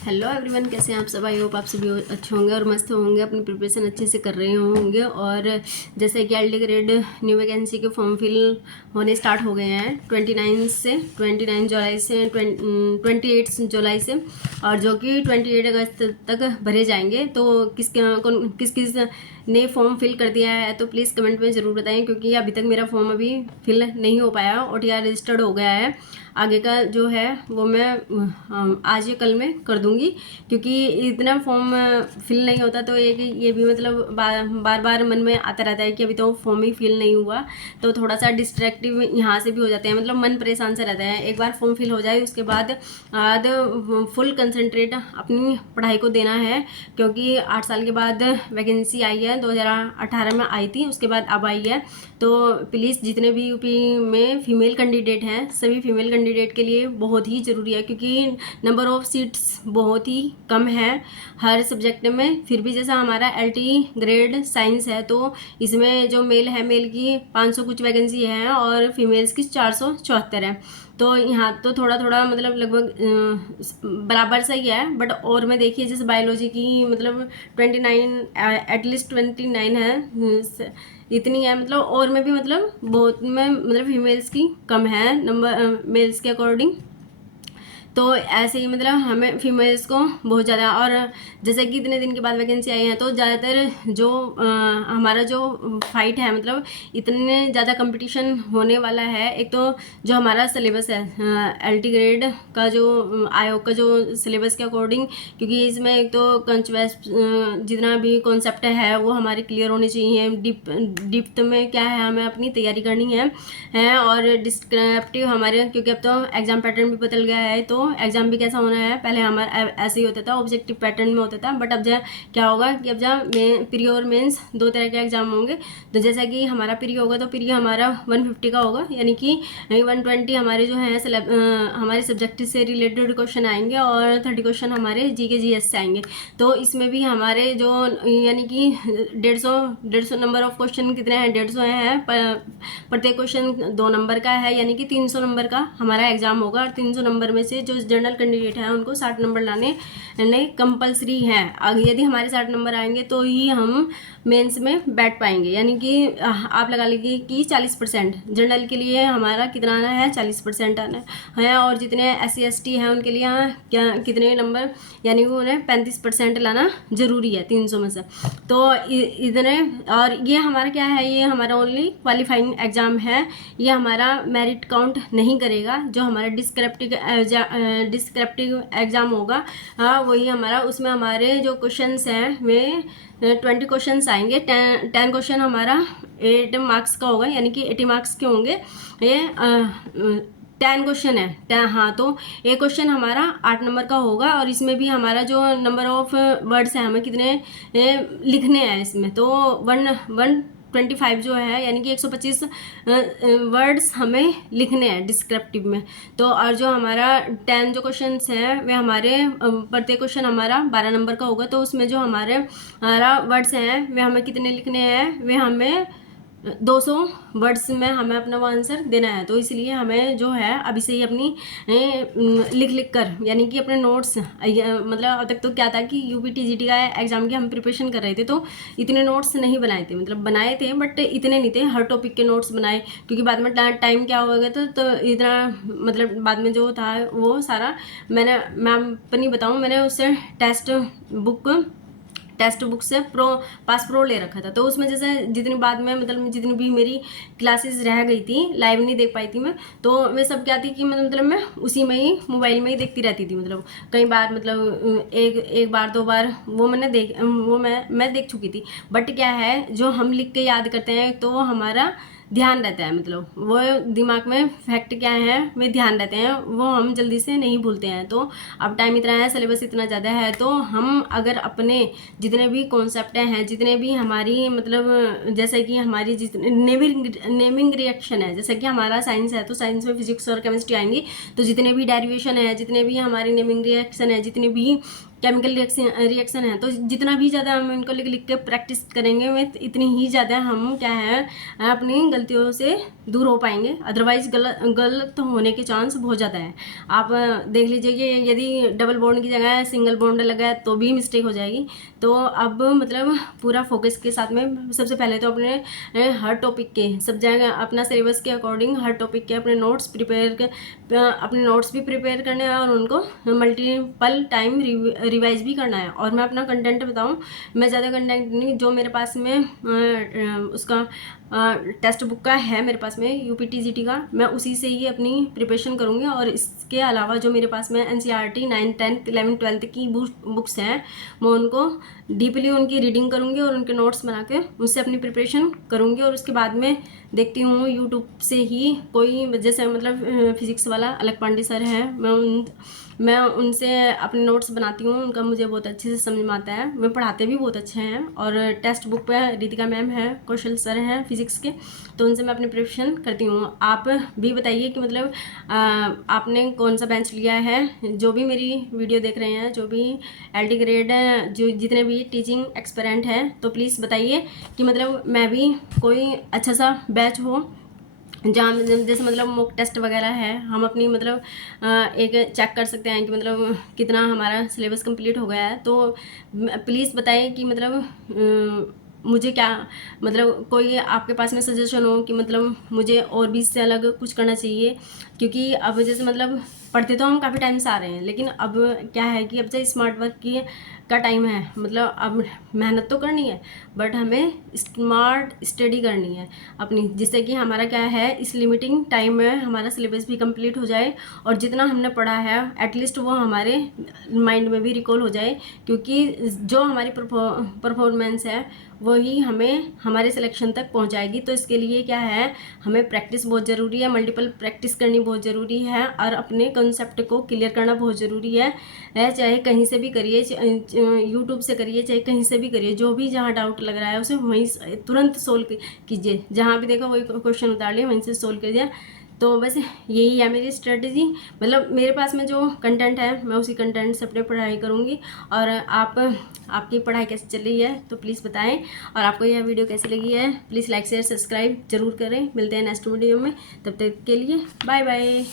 Hello everyone, कैसे हैं आप सब। आई होप आप सभी अच्छे होंगे और मस्त होंगे, अपनी प्रिपरेशन अच्छे से कर रहे होंगे। और जैसे कि L D grade new vacancy के फॉर्म फिल होने स्टार्ट हो गए हैं 29 जुलाई से 28 जुलाई से, और जो कि 28 अगस्त तक भरे जाएंगे। तो किस किस ने फॉर्म फिल कर दिया है तो प्लीज़ कमेंट में ज़रूर बताएं, क्योंकि अभी तक मेरा फॉर्म अभी फिल नहीं हो पाया। OTR रजिस्टर्ड हो गया है, आगे का जो है वो मैं आज या कल में कर दूंगी, क्योंकि इतना फॉर्म फिल नहीं होता तो ये भी मतलब बार बार मन में आता रहता है कि अभी तो फॉर्म ही फिल नहीं हुआ। तो थोड़ा सा डिस्ट्रैक्टिव यहाँ से भी हो जाते हैं, मतलब मन परेशान से रहता है। एक बार फॉर्म फिल हो जाए उसके बाद फुल कंसंट्रेट अपनी पढ़ाई को देना है, क्योंकि 8 साल के बाद वैकेंसी आई है। 2018 में आई थी, उसके बाद अब आई है। तो प्लीज़ जितने भी यूपी में फीमेल कैंडिडेट हैं, सभी फीमेल कैंडिडेट के लिए बहुत ही ज़रूरी है, क्योंकि नंबर ऑफ़ सीट्स बहुत ही कम है हर सब्जेक्ट में। फिर भी जैसा हमारा LT ग्रेड साइंस है, तो इसमें जो मेल है, मेल की 500 कुछ वैकेंसी है और फीमेल्स की 474 है। तो यहाँ तो थोड़ा थोड़ा मतलब लगभग बराबर सा ही है। बट और में देखिए, जैसे बायोलॉजी की मतलब 29 एटलीस्ट 29 है, इतनी है। मतलब और में भी मतलब बहुत में मतलब फीमेल्स की कम है नंबर मेल्स के अकॉर्डिंग। तो ऐसे ही मतलब हमें फीमेल्स को बहुत ज़्यादा, और जैसे कि इतने दिन के बाद वैकेंसी आई है तो ज़्यादातर जो हमारा जो फाइट है, मतलब इतने ज़्यादा कंपटीशन होने वाला है। एक तो जो हमारा सिलेबस है LT ग्रेड का, जो आयोग का जो सिलेबस के अकॉर्डिंग, क्योंकि इसमें एक तो जितना भी कॉन्सेप्ट है वो हमारे क्लियर होने चाहिए। डिप्थ में क्या है, हमें अपनी तैयारी करनी है। और डिस्क्रिप्टिव हमारे, क्योंकि अब तो एग्जाम पैटर्न भी बदल गया है, तो एग्जाम भी कैसा होना है। पहले हमारा ऐसे ही होता था, ऑब्जेक्टिव पैटर्न में होता था, बट अब क्या होगा कि अब जब प्री और मेंस 2 तरह के एग्जाम होंगे। तो जैसा कि हमारा प्री होगा तो प्री हमारा 150 का होगा, यानी कि 120 हमारे जो है हमारे सब्जेक्ट से रिलेटेड क्वेश्चन आएंगे और 30 क्वेश्चन हमारे GK GS से आएंगे। तो इसमें भी हमारे जो यानी कि 150 नंबर ऑफ क्वेश्चन कितने हैं, 150 हैं। प्रत्येक क्वेश्चन 2 नंबर का है, यानी कि 300 नंबर का हमारा एग्जाम होगा। और 300 नंबर में से जो जनरल कैंडिडेट हैं उनको 60 नंबर लाने कंपलसरी है। यदि हमारे 60 नंबर आएंगे तो ही हम मेंस में बैठ पाएंगे, यानी कि आप लगा लीजिए कि 40%। जनरल के लिए हमारा कितना आना है, 40% आना है। और जितने SC ST हैं उनके लिए क्या कितने नंबर, यानी कि उन्हें 35% लाना ज़रूरी है 300 में से। तो इतने, और ये हमारा क्या है, ये हमारा ओनली क्वालिफाइंग एग्ज़ाम है। ये हमारा मेरिट काउंट नहीं करेगा। जो हमारा डिस्क्रिप्टिव एग्ज़ाम होगा वही हमारा, उसमें हमारे जो क्वेश्चंस हैं वे 20 क्वेश्चंस आएंगे। 10 क्वेश्चन हमारा 8 मार्क्स का होगा, यानी कि 80 मार्क्स के होंगे। ये 10 क्वेश्चन है। हाँ, तो एक क्वेश्चन हमारा 8 नंबर का होगा, और इसमें भी हमारा जो नंबर ऑफ वर्ड्स हैं, हमें कितने लिखने हैं इसमें, तो 125 जो है, यानी कि 125 वर्ड्स हमें लिखने हैं डिस्क्रिप्टिव में। तो और जो हमारा 10 जो क्वेश्चंस हैं वे हमारे प्रत्येक क्वेश्चन हमारा 12 नंबर का होगा। तो उसमें जो हमारा वर्ड्स हैं वे हमें कितने लिखने हैं, वे हमें 200 वर्ड्स में हमें अपना वो आंसर देना है। तो इसलिए हमें जो है अभी से ही अपनी लिख कर, यानी कि अपने नोट्स, मतलब अब तक तो क्या था कि UP TGT का एग्ज़ाम की हम प्रिपरेशन कर रहे थे, तो इतने नोट्स नहीं बनाए थे। मतलब बनाए थे बट इतने नहीं थे, हर टॉपिक के नोट्स बनाए, क्योंकि बाद में टाइम क्या होगा तो इतना मतलब बाद में जो था वो सारा मैं अपनी बताऊँ, मैंने उससे टेक्स्ट बुक से पास प्रो ले रखा था। तो उसमें जैसे जितनी बाद में मतलब जितनी भी मेरी क्लासेस रह गई थी, लाइव नहीं देख पाई थी मैं, तो वे सब क्या थी कि मतलब मैं उसी में ही मोबाइल में ही देखती रहती थी। मतलब कई बार मतलब एक बार 2 बार वो मैं देख चुकी थी। बट क्या है, जो हम लिख के याद करते हैं तो वो हमारा ध्यान रहता है, मतलब वो दिमाग में फैक्ट क्या है वे ध्यान रहते हैं, वो हम जल्दी से नहीं भूलते हैं। तो अब टाइम इतना है, सिलेबस इतना ज़्यादा है, तो हम अगर अपने जितने भी कॉन्सेप्ट हैं, जितने भी हमारी मतलब जैसे कि हमारी जितने नेमिंग रिएक्शन है, जैसे कि हमारा साइंस है तो साइंस में फिजिक्स और केमिस्ट्री आएंगी, तो जितने भी डेरिवेशन है, जितने भी हमारी नेमिंग रिएक्शन है, जितने भी केमिकल रिएक्शन है। तो जितना भी ज़्यादा हम इनको लिख लिख के प्रैक्टिस करेंगे में इतनी ही ज़्यादा हम क्या है अपनी गलतियों से दूर हो पाएंगे। अदरवाइज गलत होने के चांस बहुत ज़्यादा है। आप देख लीजिए कि यदि डबल बॉन्ड की जगह सिंगल बॉन्ड लगा है तो भी मिस्टेक हो जाएगी। तो अब मतलब पूरा फोकस के साथ में सबसे पहले तो अपने हर टॉपिक के सब जगह अपना सिलेबस के अकॉर्डिंग हर टॉपिक के अपने नोट्स अपने नोट्स भी प्रिपेयर करने हैं और उनको मल्टीपल टाइम रिवाइज भी करना है। और मैं अपना कंटेंट बताऊं, मैं ज़्यादा कंटेंट नहीं, जो मेरे पास में उसका टेक्स्ट बुक का है मेरे पास में UPTGT का, मैं उसी से ही अपनी प्रिपरेशन करूँगी। और इसके अलावा जो मेरे पास में NCERT 9th 10th 11th 12th की बुक्स हैं, मैं उनको डीपली उनकी रीडिंग करूँगी और उनके नोट्स बना के उससे अपनी प्रिपरेशन करूँगी। और उसके बाद में देखती हूँ यूट्यूब से ही कोई, जैसे मतलब फिज़िक्स वाला अलग पांडे सर हैं, मैं उनसे अपने नोट्स बनाती हूँ। उनका मुझे बहुत अच्छे से समझ में आता है, मैं पढ़ाते भी बहुत अच्छे हैं। और टेक्स्ट बुक पे रितिका मैम है, कौशल सर हैं फिज़िक्स के, तो उनसे मैं अपनी प्रिपरेशन करती हूँ। आप भी बताइए कि मतलब आपने कौन सा बेंच लिया है। जो भी मेरी वीडियो देख रहे हैं, जो भी LD ग्रेड जो जितने भी टीचिंग एक्सपेरेंट हैं, तो प्लीज़ बताइए कि मतलब मैं भी कोई अच्छा सा बैच हो जहाँ जैसे मतलब मॉक टेस्ट वगैरह है, हम अपनी मतलब एक चेक कर सकते हैं कि मतलब कितना हमारा सिलेबस कंप्लीट हो गया है। तो प्लीज़ बताइए कि मतलब मुझे क्या मतलब कोई आपके पास में सजेशन हो कि मतलब मुझे और भी इससे अलग कुछ करना चाहिए। क्योंकि अब जैसे मतलब पढ़ते तो हम काफ़ी टाइम से आ रहे हैं, लेकिन अब क्या है कि अब से स्मार्ट वर्क की का टाइम है। मतलब अब मेहनत तो करनी है, बट हमें स्मार्ट स्टडी करनी है अपनी, जिससे कि हमारा क्या है इस लिमिटिंग टाइम में हमारा सिलेबस भी कंप्लीट हो जाए और जितना हमने पढ़ा है एटलीस्ट वो हमारे माइंड में भी रिकॉल हो जाए। क्योंकि जो हमारी परफॉर्मेंस है वही हमें हमारे सिलेक्शन तक पहुंचाएगी। तो इसके लिए क्या है, हमें प्रैक्टिस बहुत ज़रूरी है, मल्टीपल प्रैक्टिस करनी बहुत ज़रूरी है और अपने कंसेप्ट को क्लियर करना बहुत ज़रूरी है। चाहे कहीं से भी करिए, यूट्यूब से करिए, चाहे कहीं से भी करिए, जो भी जहाँ डाउट लग रहा है उसे वहीं तुरंत सोल्व कीजिए। जहाँ भी देखो वही क्वेश्चन उतार लिए, वहीं से सोल्व कीजिए। तो बस यही है मेरी स्ट्रेटजी। मतलब मेरे पास में जो कंटेंट है मैं उसी कंटेंट से अपनी पढ़ाई करूँगी। और आपकी पढ़ाई कैसे चल रही है तो प्लीज़ बताएं। और आपको यह वीडियो कैसी लगी है प्लीज़ लाइक शेयर सब्सक्राइब जरूर करें। मिलते हैं नेक्स्ट वीडियो में, तब तक के लिए बाय बाय।